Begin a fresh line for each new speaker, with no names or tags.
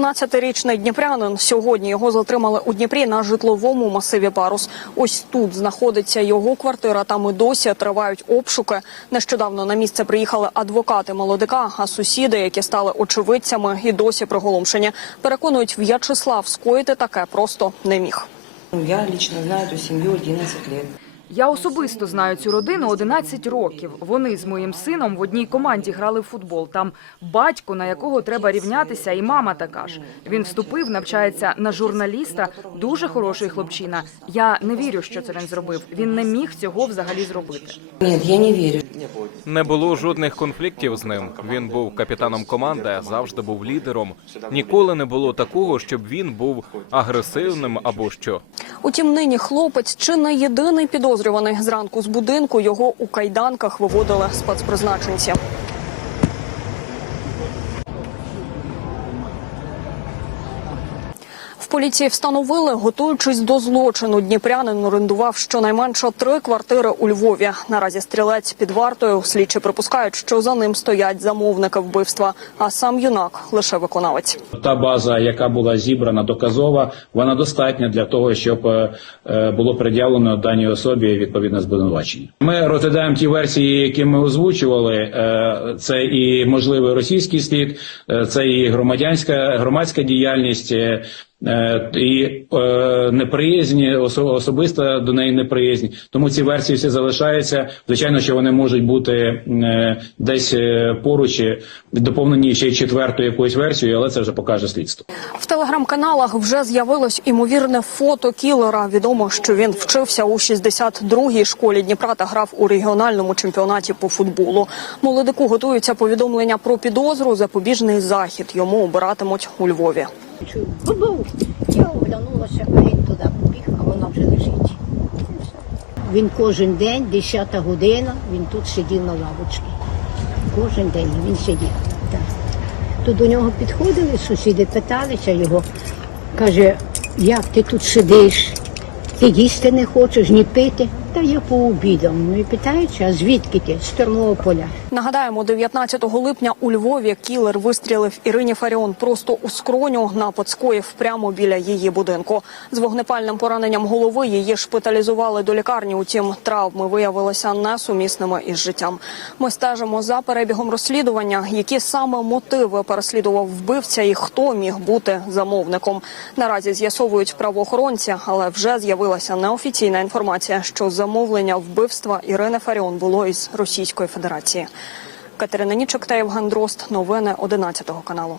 17-річний дніпрянин. Сьогодні його затримали у Дніпрі на житловому масиві Парус. Ось тут знаходиться його квартира. Там і досі тривають обшуки. Нещодавно на місце приїхали адвокати молодика, а сусіди, які стали очевидцями, і досі приголомшені. Переконують, В'ячеслав скоїти таке просто не міг.
Я лично знаю эту семью 11 лет.
Я особисто знаю цю родину 11 років. Вони з моїм сином в одній команді грали в футбол. Там батько, на якого треба рівнятися, і мама така ж. Він вступив, навчається на журналіста. Дуже хороший хлопчина. Я не вірю, що це він зробив. Він не міг цього взагалі зробити.
Ні, я не верю.
Не було жодних конфліктів з ним. Він був капітаном команди, завжди був лідером. Ніколи не було такого, щоб він був агресивним або що.
Утім, нині хлопець чи не єдиний підозрюваний. Зранку з будинку його у кайданках виводили спецпризначенці. Поліції встановили, готуючись до злочину, дніпрянин орендував щонайменше три квартири у Львові. Наразі стрілець під вартою. Слідчі припускають, що за ним стоять замовники вбивства, а сам юнак лише виконавець.
Та база, яка була зібрана доказова, вона достатня для того, щоб е, е, було пред'явлено даній особі відповідне звинувачення. Ми розглядаємо ті версії, які ми озвучували. Е, Це і можливий російський слід, це і громадянська громадська діяльність. Е, І е, неприязнь, осо- особиста до неї неприязнь. Тому ці версії всі залишаються. Звичайно, що вони можуть бути е, десь поруч, доповнені ще четвертою якоюсь версією, але це вже покаже слідство.
В телеграм-каналах вже з'явилось імовірне фото кілера. Відомо, що він вчився у 62-й школі Дніпра та грав у регіональному чемпіонаті по футболу. Молодику готуються повідомлення про підозру. Запобіжний захід йому обиратимуть у Львові.
Чую, бу-бу. Я оглянулася, а він туди побіг, а вона вже лежить. Він кожен день, 10 година, він тут сидів на лавочці. Кожен день він сидів. Так. Тут до нього підходили, сусіди питалися його. Каже, як ти тут сидиш? Ти їсти не хочеш, ні пити? Та я пообідав. Ну і питаючи, а звідки ти? З Тернополя.
Нагадаємо, 19 липня у Львові кілер вистрілив Ірині Фаріон просто у скроню. Напад скоїв прямо біля її будинку. З вогнепальним пораненням голови її шпиталізували до лікарні. Утім, травми виявилися несумісними із життям. Ми стежимо за перебігом розслідування, які саме мотиви переслідував вбивця і хто міг бути замовником. Наразі з'ясовують правоохоронці, але вже з'явилася неофіційна інформація, що замовлення вбивства Ірини Фаріон було із Російської Федерації. Катерина Нічок та Євген Дрозд. Новини 11 каналу.